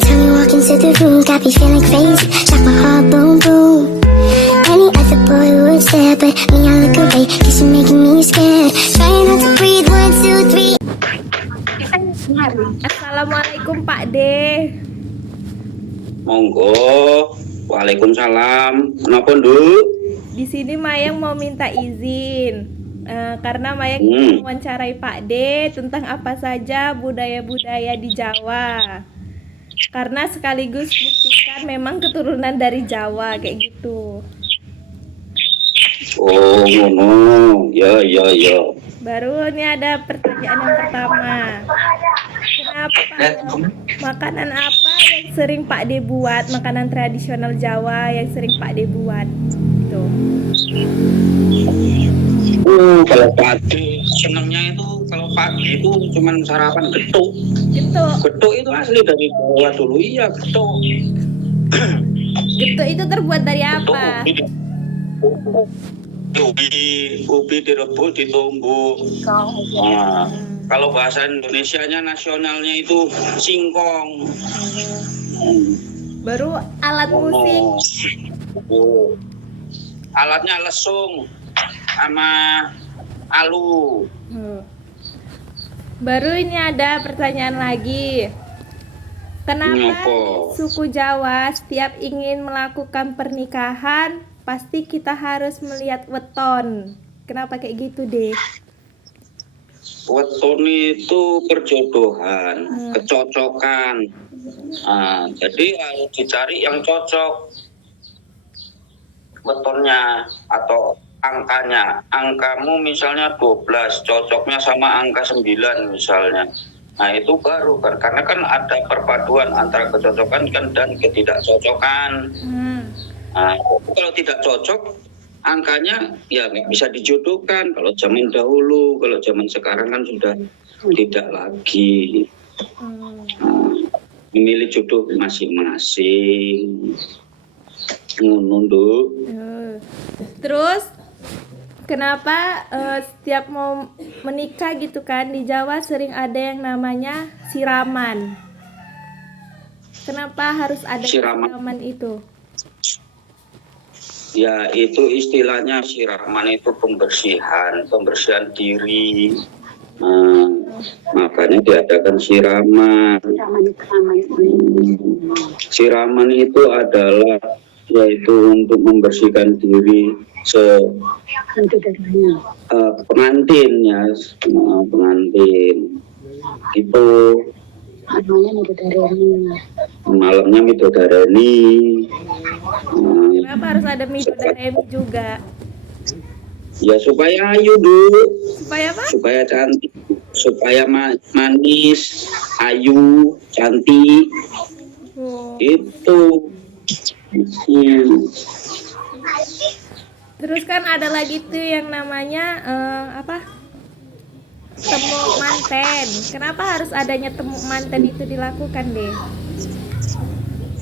time you walk into the room, got me feeling crazy. Shot my heart, boom, boom. Any other boy would stare, but me, I look away, cause you're making me scared. Trying not to breathe, 1, 2, 3. Assalamualaikum Pak D. Monggo. Waalaikumsalam. Kenapa, Nduk? Di sini Mayang mau minta izin karena Mayang ingin mewawancarai Pak D tentang apa saja budaya-budaya di Jawa. Karena sekaligus buktikan memang keturunan dari Jawa kayak gitu. Oh, ngono. Ya. Baru ini ada pertanyaan yang pertama. Kenapa makanan apa yang sering Pak D buat? Makanan tradisional Jawa yang sering Pak D buat? Gitu. Kalau pagi senangnya itu kalau pagi itu cuman sarapan getuk. Getuk itu asli dari Jawa dulu, iya getuk. Getuk itu terbuat dari apa? Ubi direbus, ditumbuk. Nah, kalau bahasa Indonesianya nasionalnya itu singkong. Baru alat musik. Alatnya lesung sama alu. Baru ini ada pertanyaan lagi. Kenapa suku Jawa setiap ingin melakukan pernikahan pasti kita harus melihat weton? Kenapa kayak gitu deh? Weton itu perjodohan, kecocokan. Nah, jadi harus dicari yang cocok wetonnya atau angkanya. Angkamu misalnya 12, cocoknya sama angka 9 misalnya. Nah, itu baru karena kan ada perpaduan antara kecocokan dan ketidakcocokan. Nah, kalau tidak cocok, angkanya ya nggak bisa dijodohkan. Kalau zaman dahulu, kalau zaman sekarang kan sudah tidak lagi. Memilih jodoh masing-masing. Nunduk. Terus kenapa setiap mau menikah gitu kan di Jawa sering ada yang namanya siraman? Kenapa harus ada siraman itu? Ya, itu istilahnya siraman itu pembersihan diri. Makanya diadakan siraman. Siraman itu adalah yaitu untuk membersihkan diri pengantin ya, pengantin itu malamnya midodareni. Kenapa harus ada midodareni juga? Ya supaya ayu dulu. Supaya apa? Supaya cantik, supaya manis, ayu, cantik. Itu. Terus kan ada lagi tuh yang namanya temu manten. Kenapa harus adanya temu manten itu dilakukan deh?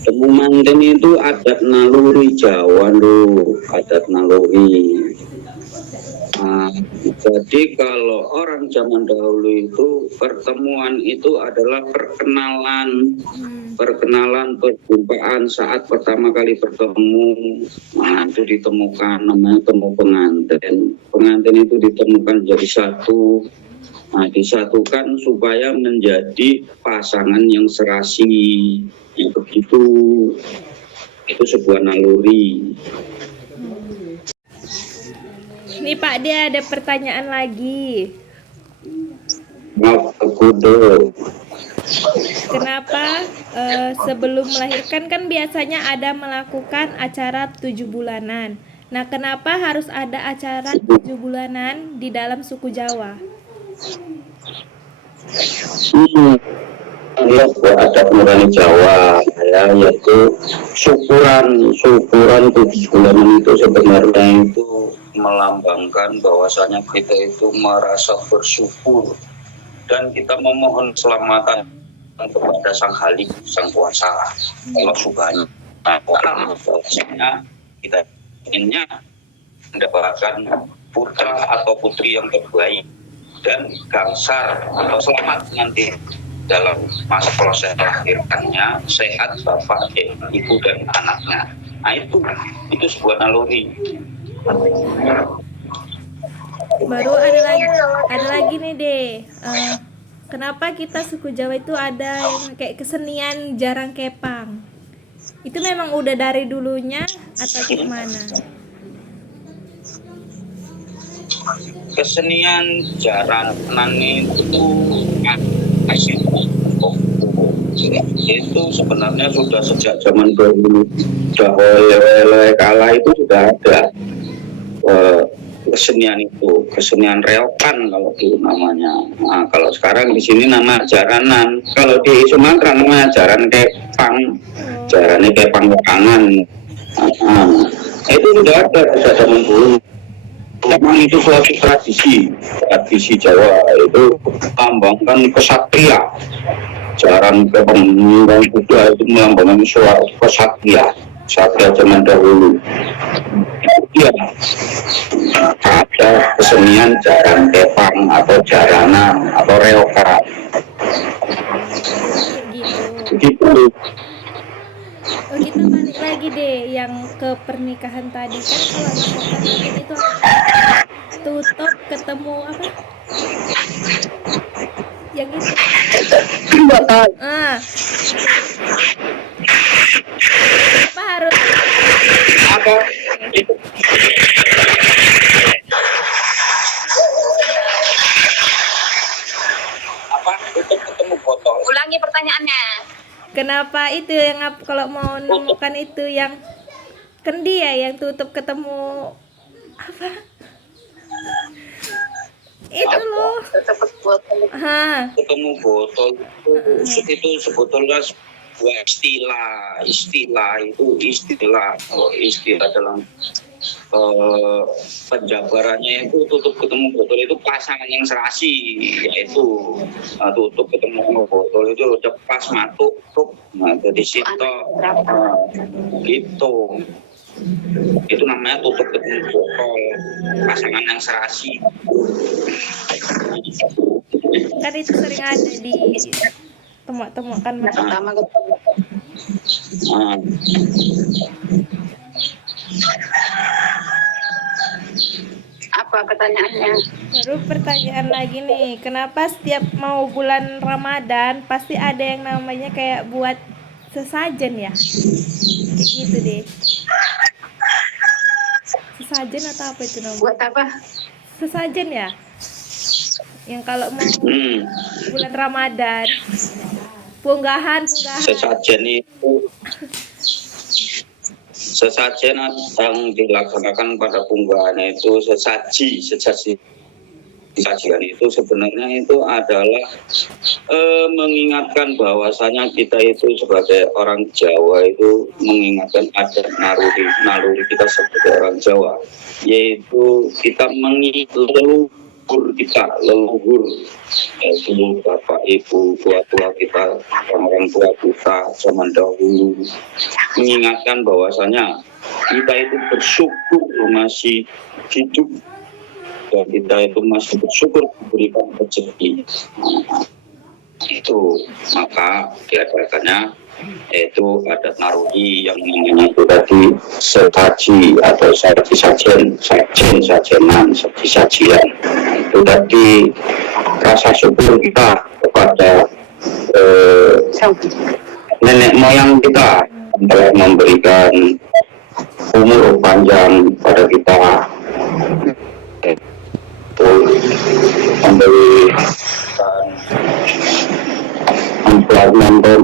Temu manten itu adat naluri Jawa loh, adat naluri. Nah, jadi kalau orang zaman dahulu itu pertemuan itu adalah perkenalan perjumpaan saat pertama kali bertemu. Nah, itu ditemukan namanya temu pengantin. Pengantin itu ditemukan jadi satu. Nah, disatukan supaya menjadi pasangan yang serasi. Yang begitu itu sebuah naluri. Nih Pak, dia ada pertanyaan lagi. Maaf, kudo. Kenapa sebelum melahirkan kan biasanya ada melakukan acara 7 bulanan. Nah, kenapa harus ada acara 7 bulanan di dalam suku Jawa? Ada orang Jawa ya, yaitu syukuran 7 bulanan itu sebenarnya itu melambangkan bahwasanya kita itu merasa bersyukur dan kita memohon keselamatan kepada Sang Halik, Sang Kuasa Allah Subhanahu wa Ta'ala. Kita inginnya mendapatkan putra atau putri yang terbaik dan gangsar atau selamat nanti dalam masa proses melahirkannya sehat bapak, ibu dan anaknya. Nah itu sebuah naluri. Baru ada lagi nih deh. Kenapa kita suku Jawa itu ada yang kayak kesenian jarang kepang? Itu memang udah dari dulunya atau gimana? Kesenian jaranan itu sebenarnya sudah sejak zaman dahulu, sudah kala itu sudah ada kesenian itu, kesenian reokan kalau dulu namanya. Nah, kalau sekarang di sini nama jaranan. Kalau di Sumatera namanya jaran kepang, jarannya kepang kepangan. Itu sudah ada sejak zaman dulu. Memang itu suatu tradisi Jawa, itu melambangkan kesatria. Jaran kepang Buddha itu melambangkan suatu kesatria, satria zaman dahulu. Iya, ada kesenian jaran kepang atau jaranan atau reoka. Begitu. Oh, kita balik lagi deh yang ke pernikahan tadi kan, kalau misalkan itu tutup ketemu apa? Yang itu. Apa harus? Apa? Apa? Tutup ketemu botol. Ulangi pertanyaannya. Kenapa itu yang kalau mau nemukan itu yang kendi ya, yang tutup ketemu apa? Itu loh. Tutup botol. Ketemu botol itu sebetulnya sebuah istilah dalam penjabarannya itu tutup ketemu botol itu pasangan yang serasi, yaitu tutup ketemu botol itu udah pas matuk, nah jadi situ gitu. Itu namanya tutup ketemu botol, pasangan yang serasi. Kan itu sering ada di temukan Pertama apa pertanyaannya? Baru pertanyaan lagi nih, kenapa setiap mau bulan Ramadan pasti ada yang namanya kayak buat sesajen ya? Kayak gitu deh. Sesajen atau apa itu namanya? Buat apa? Sesajen ya? Yang kalau mau bulan Ramadan, punggahan. Sesajen yang dilaksanakan pada punggahan itu sesajian itu sebenarnya itu adalah mengingatkan bahwasanya kita itu sebagai orang Jawa itu mengingatkan adat naluri kita sebagai orang Jawa, yaitu kita leluhur yaitu bapak ibu tua kita, orang tua kita zaman dahulu, mengingatkan bahwasanya kita itu bersyukur masih hidup dan kita itu masih bersyukur diberikan rezeki. Itu maka diadakannya itu adat naruri yang namanya itu tadi sesaji atau sajenan itu tadi rasa syukur kita kepada nenek moyang kita telah memberikan umur panjang pada kita, itu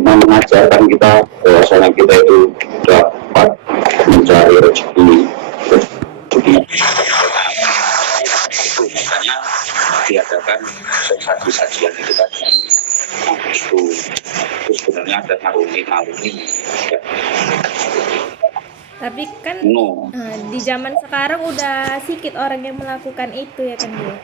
mengajarkan kita bahwasanya kita itu dapat mencari rezeki. Itu makanya diadakan sajian itu tadi. Itu sebenarnya ada naruni ya. Tapi kan di zaman sekarang udah sedikit orang yang melakukan itu ya kan dia.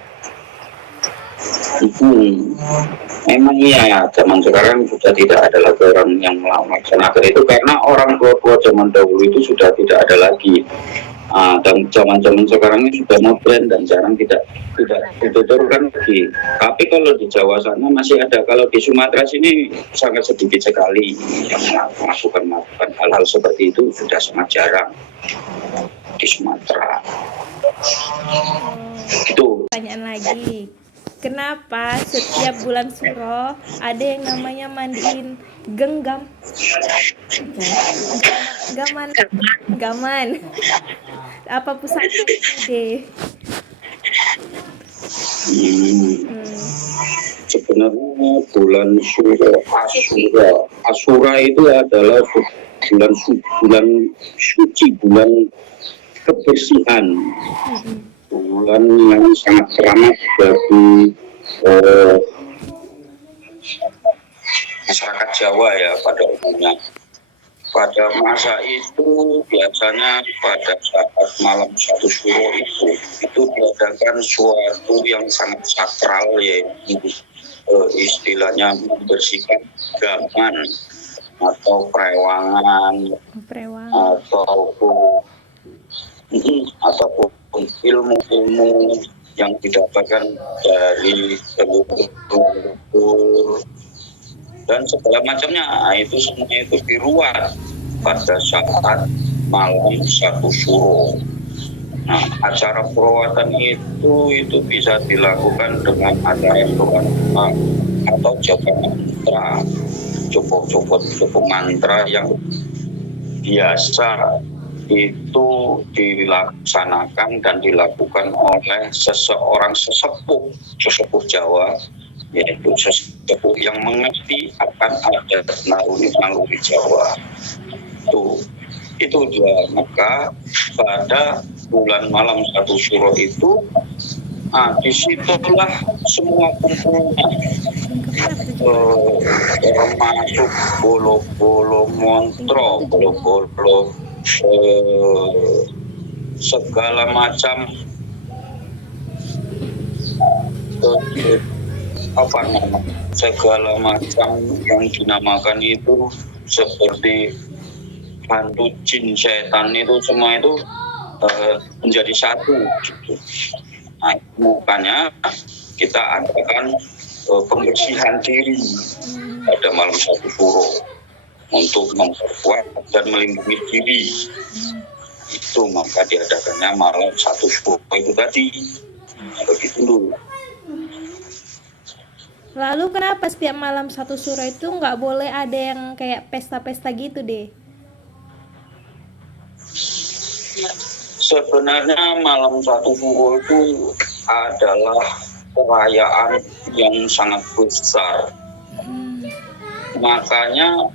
Memang iya, zaman sekarang sudah tidak ada lagi orang yang melaksanakan itu karena orang tua zaman dahulu itu sudah tidak ada lagi. Dan zaman-zaman sekarang ini sudah modern dan jarang tidak dituturkan lagi. Tapi kalau di Jawa sana masih ada. Kalau di Sumatera sini sangat sedikit sekali yang melakukan hal-hal seperti itu, sudah sangat jarang di Sumatera. Itu. Pertanyaan lagi. Kenapa setiap bulan suro ada yang namanya mandiin genggam? Gaman. Apa pusaka itu deh? Sebenarnya bulan Asura itu adalah bulan suci, bulan kebersihan, bulan yang sangat keramat bagi masyarakat Jawa ya pada umumnya. Pada masa itu biasanya pada saat malam 1 Suro itu diadakan suatu yang sangat sakral, yaitu istilahnya membersihkan gaman atau perewangan ataupun ilmu-ilmu yang didapatkan dari leluhur dan segala macamnya. Itu semua itu diruat pada saat malam 1 Suro. Nah, acara perawatan itu bisa dilakukan dengan acara doa atau japa mantra, japa mantra yang biasa itu dilaksanakan dan dilakukan oleh seseorang sesepuh Jawa, yaitu sesepuh yang mengerti akan adat naluri Jawa. Itu dia. Maka pada bulan malam 1 Suro itu, disitulah semua kumpulan termasuk bolo-bolo montro, bolo-bolo segala macam segala macam yang dinamakan itu seperti hantu, jin, setan, itu semua itu menjadi satu gitu. Nah, makanya kita adakan pembersihan diri pada malam 1 Suro untuk memperkuat dan melindungi diri. Itu maka diadakannya malam 1 Suro itu tadi. Begitu dulu. Lalu kenapa setiap malam 1 Suro itu nggak boleh ada yang kayak pesta-pesta gitu deh? Sebenarnya malam 1 Suro itu adalah perayaan yang sangat besar. Makanya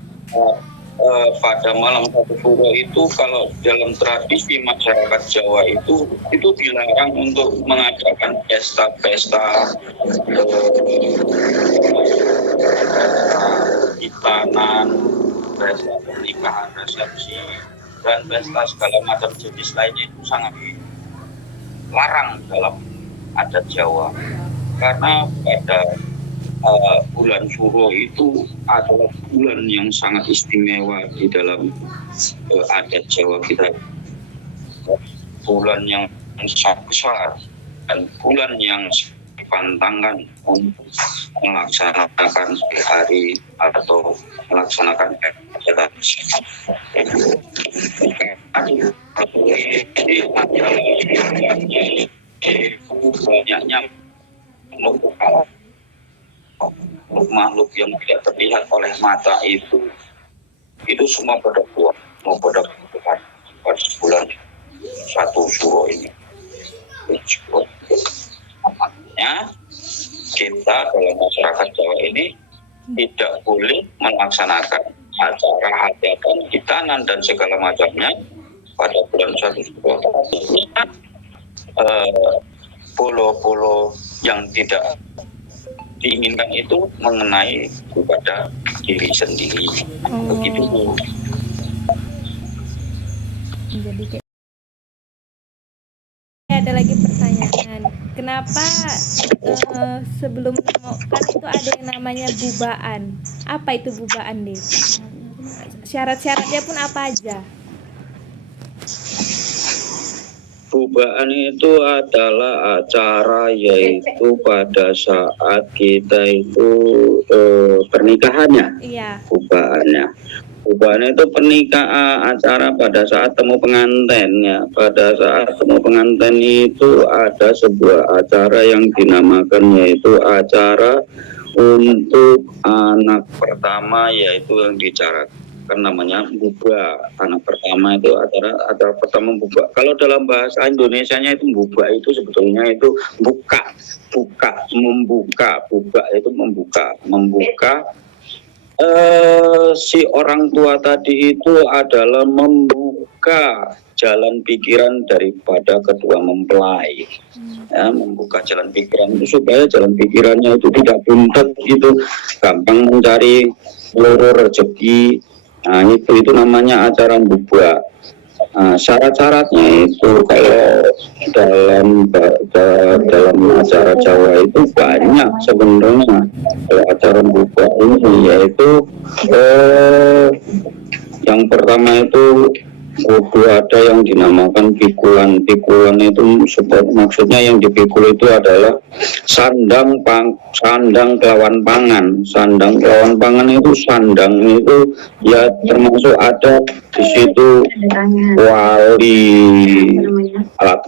pada malam 1 Suro itu, kalau dalam tradisi masyarakat Jawa itu dilarang untuk mengadakan pesta-pesta hitanan, pesta pernikahan, resepsi, dan pesta segala macam jenis lainnya itu sangat larang dalam adat Jawa. Karena pada bulan Suro itu adalah bulan yang sangat istimewa di dalam adat Jawa kita. Bulan yang sangat besar dan bulan yang dipantangkan untuk melaksanakan hari atau melaksanakan kegiatan. Banyaknya makhluk yang tidak terlihat oleh mata itu semua pada keluar, mau pada bulan 1 Suro ini. Makanya kita dalam masyarakat Jawa ini tidak boleh melaksanakan acara hajatan, hitanan dan segala macamnya pada bulan 1 Suro. Bolo-bolo yang tidak diinginkan itu mengenai kepada diri sendiri. Begitu. Jadi ada lagi pertanyaan, kenapa sebelum kan itu ada yang namanya bubaan? Apa itu bubaan deh? Syarat-syaratnya pun apa aja? Bubaan itu adalah acara yaitu pada saat kita itu pernikahannya. Iya. Bubaannya itu pernikahan, acara pada saat temu pengantin ya. Pada saat temu pengantin itu ada sebuah acara yang dinamakan yaitu acara untuk anak pertama, yaitu yang dibicarakan namanya buba. Anak pertama itu acara pertama buba. Kalau dalam bahasa Indonesianya itu buba itu sebetulnya itu membuka. Buba itu membuka. Si orang tua tadi itu adalah membuka jalan pikiran daripada kedua mempelai, ya, membuka jalan pikiran itu supaya jalan pikirannya itu tidak buntet gitu, gampang mencari seluruh rezeki. Nah itu namanya acara buba. Nah, syarat-syaratnya itu kalau dalam acara Jawa itu banyak sebenarnya. Kalau acara buba ini yaitu yang pertama itu ada yang dinamakan pikulan. Pikulan itu maksudnya yang dipikul itu adalah sandang lawan pangan. Sandang lawan pangan itu ya termasuk ada di situ wali,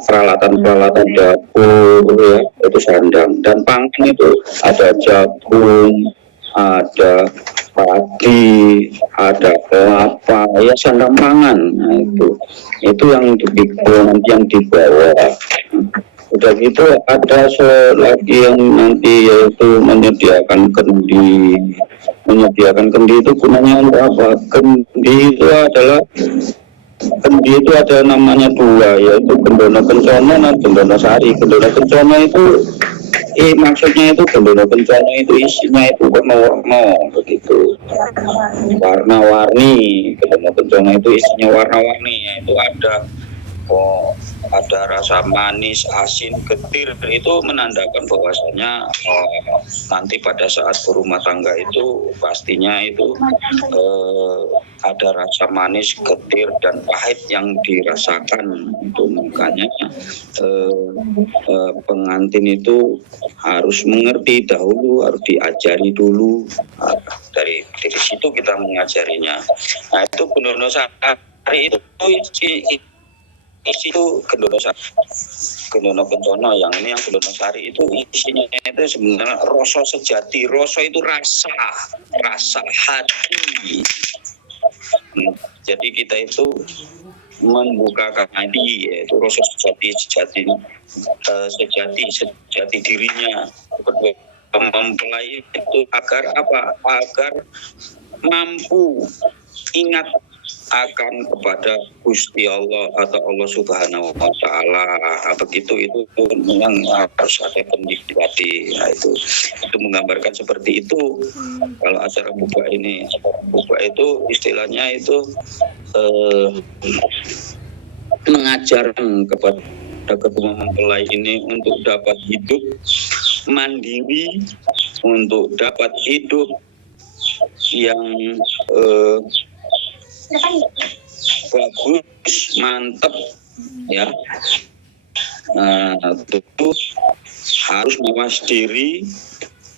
peralatan dapur ya, itu sandang. Dan pangan itu ada jagung, ada padi, ada kelapa, ya sandang pangan. Nah, itu yang dipikul, nanti yang dibawa. Udah gitu ada lagi yang nanti yaitu menyediakan kendi. Menyediakan kendi itu gunanya untuk apa? Kendi itu ada namanya dua, yaitu Gendono Kencono dan Gendono Sari. Gendono Kencono itu maksudnya itu Gendono Kencono itu isinya itu warna-warna begitu, warna-warni. Gendono Kencono itu isinya warna-warni, yaitu ada rasa manis, asin, getir. Itu menandakan bahwasanya nanti pada saat berumah tangga itu pastinya itu ada rasa manis, getir, dan pahit yang dirasakan. Itu makanya pengantin itu harus mengerti dahulu, harus diajari dulu. Dari situ kita mengajarinya. Nah itu Gendono Sari itu isi itu Gendono Kencono, yang ini yang Gendono Sari itu isinya itu sebenarnya rasa sejati. Rasa itu rasa hati. Jadi kita itu membukakan hati, yaitu rasa sejati dirinya kedua mempelai itu agar mampu ingat akan kepada Gusti Allah atau Allah Subhanahu wa Ta'ala. Begitu itu yang harus ada pendidikan. Nah, itu menggambarkan seperti itu. Kalau acara buka itu istilahnya itu mengajarkan kepada kedua mempelai ini untuk dapat hidup mandiri, untuk dapat hidup yang bagus, mantap ya. Itu harus mawas diri,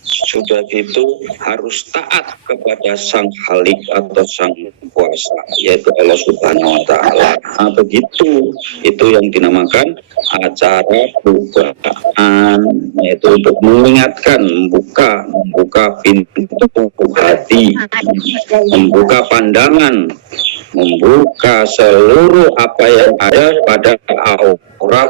sudah gitu harus taat kepada Sang Khalik atau Sang Kuasa, yaitu Allah Subhanahu wa Ta'ala. Nah, begitu itu yang dinamakan acara bukaan, yaitu untuk mengingatkan, membuka pintu hati, membuka pandangan, membuka seluruh apa yang ada pada aura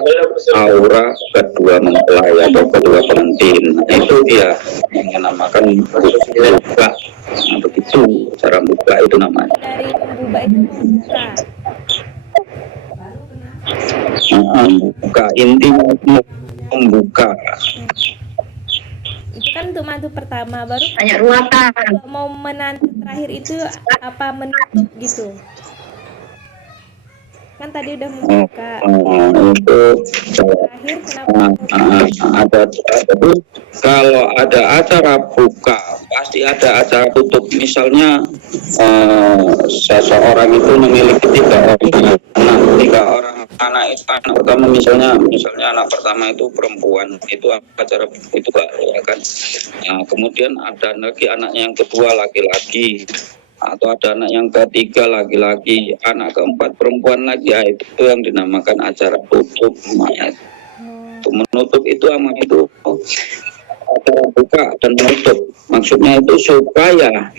kedua mempelai atau kedua pengantin. Itu dia yang dinamakan buka. Nah, begitu cara buka itu namanya. Dari membuka itu membuka, intinya membuka. Itu kan untuk mantu pertama, baru Banyak ruatan. kalau mau menantu terakhir itu apa menutup gitu. Kan tadi udah membuka. Itu Terakhir kenapa? kalau ada acara buka pasti ada acara tutup. Misalnya seseorang itu memiliki 3 orang ketika orang anak itu anak pertama misalnya anak pertama itu perempuan, itu acara itu baru ya kan. Nah, kemudian ada lagi anaknya yang kedua laki-laki, atau ada anak yang ketiga laki-laki, anak keempat perempuan lagi, ya, itu yang dinamakan acara tutup. Untuk menutup itu amal itu acara buka dan menutup. Maksudnya itu supaya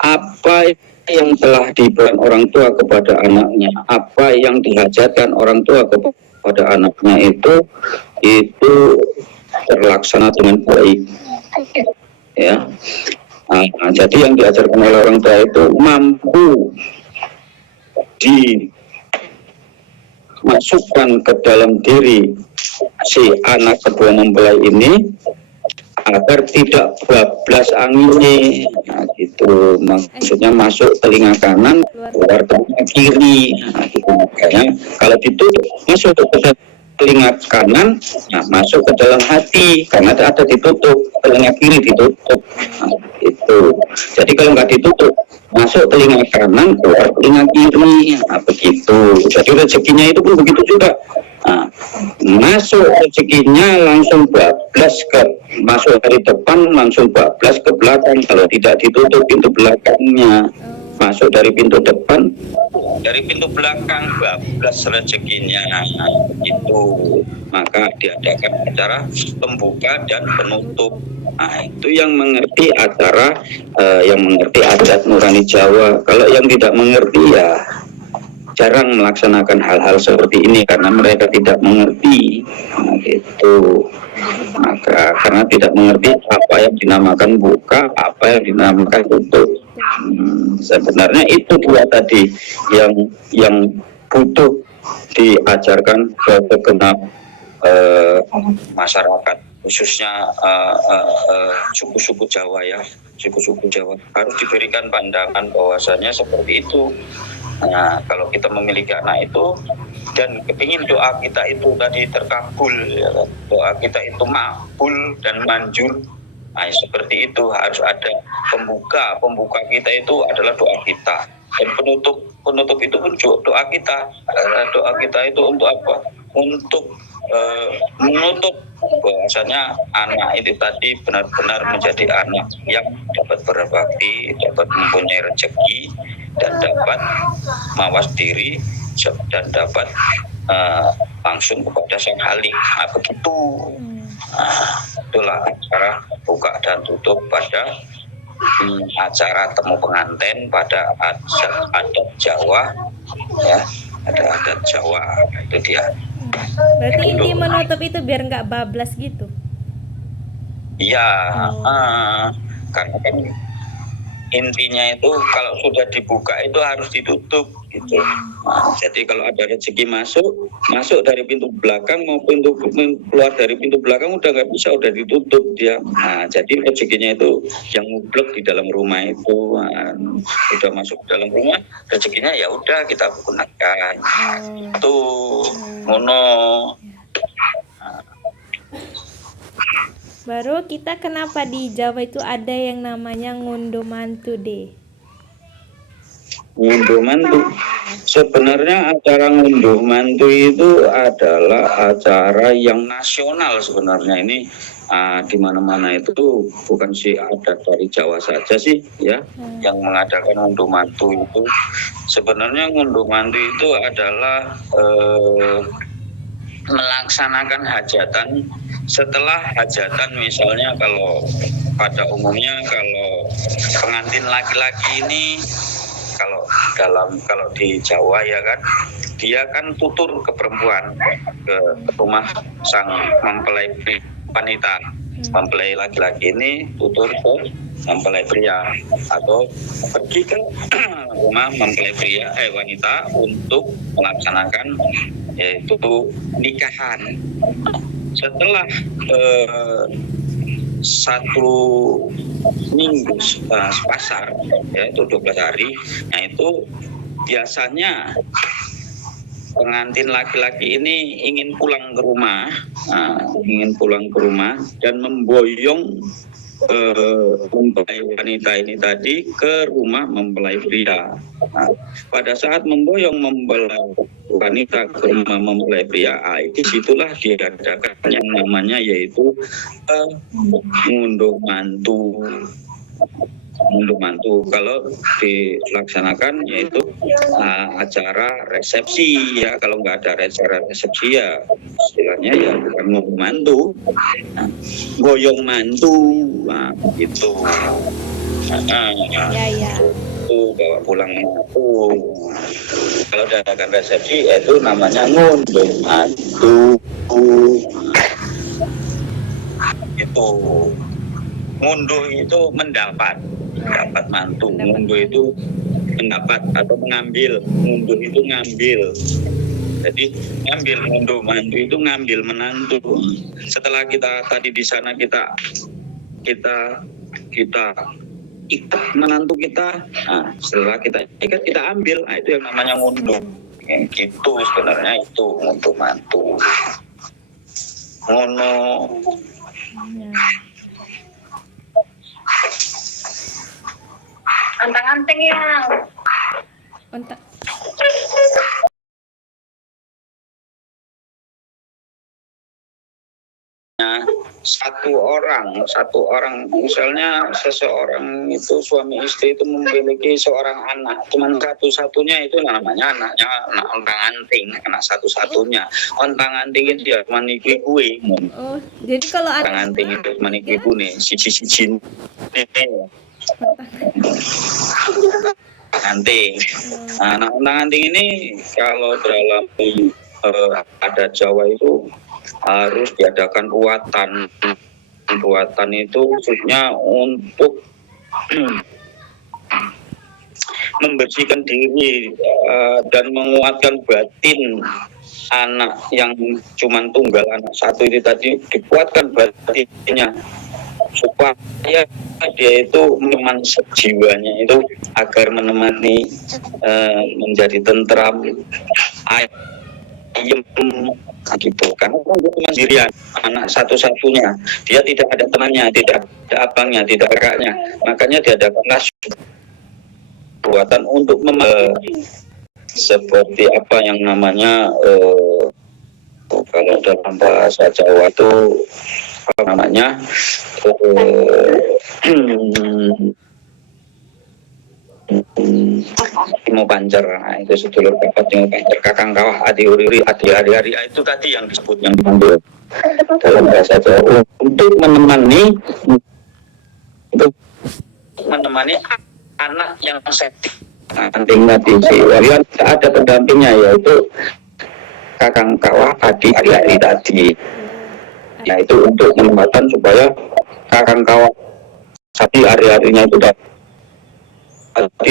apa yang telah diberikan orang tua kepada anaknya, apa yang dihajatkan orang tua kepada anaknya itu terlaksana dengan baik, ya. Nah, jadi yang diajarkan oleh orang tua itu mampu dimasukkan ke dalam diri si anak kedua mempelai ini agar tidak bablas anginnya, nah, gitu. Maksudnya masuk telinga kanan, keluar telinga kiri, nah, gitu. Makanya kalau ditutup masuk ke telinga kanan, nah, masuk ke dalam hati, karena ada ditutup, telinga kiri ditutup, nah, itu. Jadi kalau nggak ditutup, masuk telinga kanan, keluar telinga kiri, nah, begitu. Jadi rezekinya itu pun begitu juga. Nah, masuk rezekinya langsung bablas masuk dari depan langsung bablas ke belakang, kalau tidak ditutup pintu belakangnya. Masuk dari pintu depan, dari pintu belakang bablas rezekinya, itu. Maka diadakan acara pembuka dan penutup. Nah, itu yang mengerti acara, yang mengerti adat nurani Jawa. Kalau yang tidak mengerti ya jarang melaksanakan hal-hal seperti ini karena mereka tidak mengerti, nah, gitu. Maka karena tidak mengerti apa yang dinamakan buka, apa yang dinamakan tutup. Sebenarnya itu dua tadi yang butuh diajarkan ke segenap masyarakat, khususnya suku-suku Jawa, ya, suku-suku Jawa harus diberikan pandangan bahwasanya seperti itu. Nah, kalau kita memiliki anak itu dan kepingin doa kita itu tadi terkabul, ya, doa kita itu makbul dan manjur, nah, seperti itu harus ada pembuka kita itu adalah doa kita, dan penutup itu pun doa kita. Doa kita itu untuk apa? Untuk menutup bahwasanya anak itu tadi benar-benar menjadi anak yang dapat berbakti, dapat mempunyai rezeki, dan dapat mawas diri, dan dapat langsung kepada Sang Halik. Nah, begitu. Itulah acara buka dan tutup pada acara temu pengantin pada adat Jawa, ya, ada adat Jawa, itu dia. Berarti inti menutup itu biar nggak bablas gitu? Iya, karena kan intinya itu kalau sudah dibuka itu harus ditutup, gitu. Nah, jadi kalau ada rezeki masuk dari pintu belakang maupun keluar dari pintu belakang udah nggak bisa, udah ditutup dia. Nah, jadi rezekinya itu yang ngublek di dalam rumah itu, udah masuk ke dalam rumah, rezekinya ya udah kita gunakan. Tuh, mono. Baru kita kenapa di Jawa itu ada yang namanya ngunduh mantu deh? Ngunduh mantu, sebenarnya acara ngunduh mantu itu adalah acara yang nasional sebenarnya. Ini di mana-mana itu bukan si adat dari Jawa saja sih, ya, yang mengadakan ngunduh mantu itu. Sebenarnya ngunduh mantu itu adalah melaksanakan hajatan. Setelah hajatan, misalnya kalau pada umumnya kalau pengantin laki-laki ini, kalau di Jawa ya kan, dia kan tutur ke perempuan, ke rumah sang mempelai wanita. Mempelai laki-laki ini tutur ke mempelai pria, atau pergi ke rumah mempelai wanita untuk melaksanakan yaitu nikahan. Setelah 1 minggu pasar, yaitu 12 hari, nah itu biasanya pengantin laki-laki ini ingin pulang ke rumah, dan memboyong mempelai wanita ini tadi ke rumah mempelai pria. Nah, pada saat memboyong mempelai wanita ke rumah mempelai pria, disitulah diadakan yang namanya yaitu ngunduh mantu. Ngunduh mantu kalau dilaksanakan yaitu acara resepsi ya. Kalau nggak ada acara resepsi ya istilahnya ya bukan ngunduh mantu, goyong mantu, nah, gitu. Ya. Bawa pulang mantu. Kalau diadakan resepsi itu namanya ngunduh mantu. Itu ngunduh itu mendapat mantu, ngunduh itu mendapat atau mengambil, ngunduh itu ngambil. Jadi ngunduh mantu itu ngambil menantu. Setelah kita tadi di sana kita ikat menantu kita, nah, setelah kita ikat kita ambil, nah, itu yang namanya ngunduh. Gitu sebenarnya itu ngunduh mantu. Ngono. Antang-anteng ya. Satu orang misalnya seseorang itu suami istri itu memiliki seorang anak, cuman satu-satunya itu namanya anaknya anak ontang-anting, anak satu-satunya. Ontang-anting itu dia maniki kue. Oh, jadi kalau ontang-anting itu maniki kue siji-siji anting. Nah, ontang-anting ini kalau dalam ada Jawa itu harus diadakan ruatan. Ruatan itu maksudnya untuk membersihkan diri dan menguatkan batin anak yang cuman tunggal anak satu ini tadi, dikuatkan batinnya supaya dia itu memang jiwanya itu agar menemani menjadi tentram, ayem gitu. Karena dia cuma sendirian, anak satu-satunya, dia tidak ada temannya, tidak ada abangnya, tidak kakaknya, makanya diadakanlah buatan untuk seperti apa yang namanya kalau dalam bahasa Jawa itu apa namanya Timo Pancer. Nah, itu sedulur bapak Timo Pancer, kakang kawah adi uriri adi hari-hari, itu tadi yang disebut yang diambil dalam bahasa Jawa untuk menemani anak yang septik. Anting tadi si warian ada pendampingnya yaitu kakang kawah adi hari-hari tadi. Nah, itu untuk menempatkan supaya kakang kawah tadi hari-harinya itu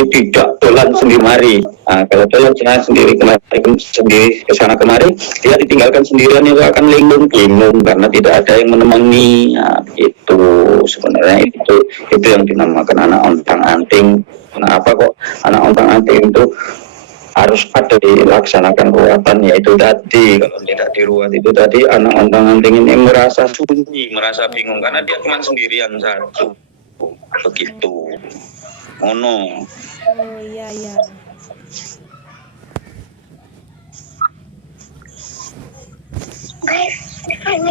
tidak dolan sendiri mari. Nah, kalau dolan sendiri ke sana kemari, dia ditinggalkan sendirian itu akan linglung bingung karena tidak ada yang menemani. Nah, itu sebenarnya itu yang dinamakan anak ontang-anting. Kenapa kok anak ontang-anting itu harus ada dilaksanakan ruatan, yaitu tadi kalau tidak diruat itu tadi anak ontang-anting ini merasa sunyi, merasa bingung karena dia cuma sendirian satu. Begitu. Oh no. Oh iya.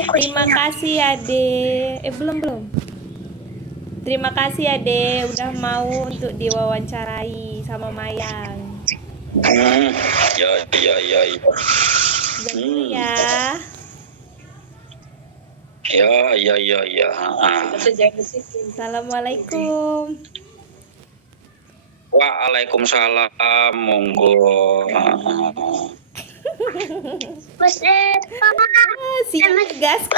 Terima kasih Ade. Belum. Terima kasih Ade udah mau untuk diwawancarai sama Mayang. Ya. Jadi ya. Ya. Assalamualaikum. Waalaikumsalam, monggo. Mas Depa. Siap gas.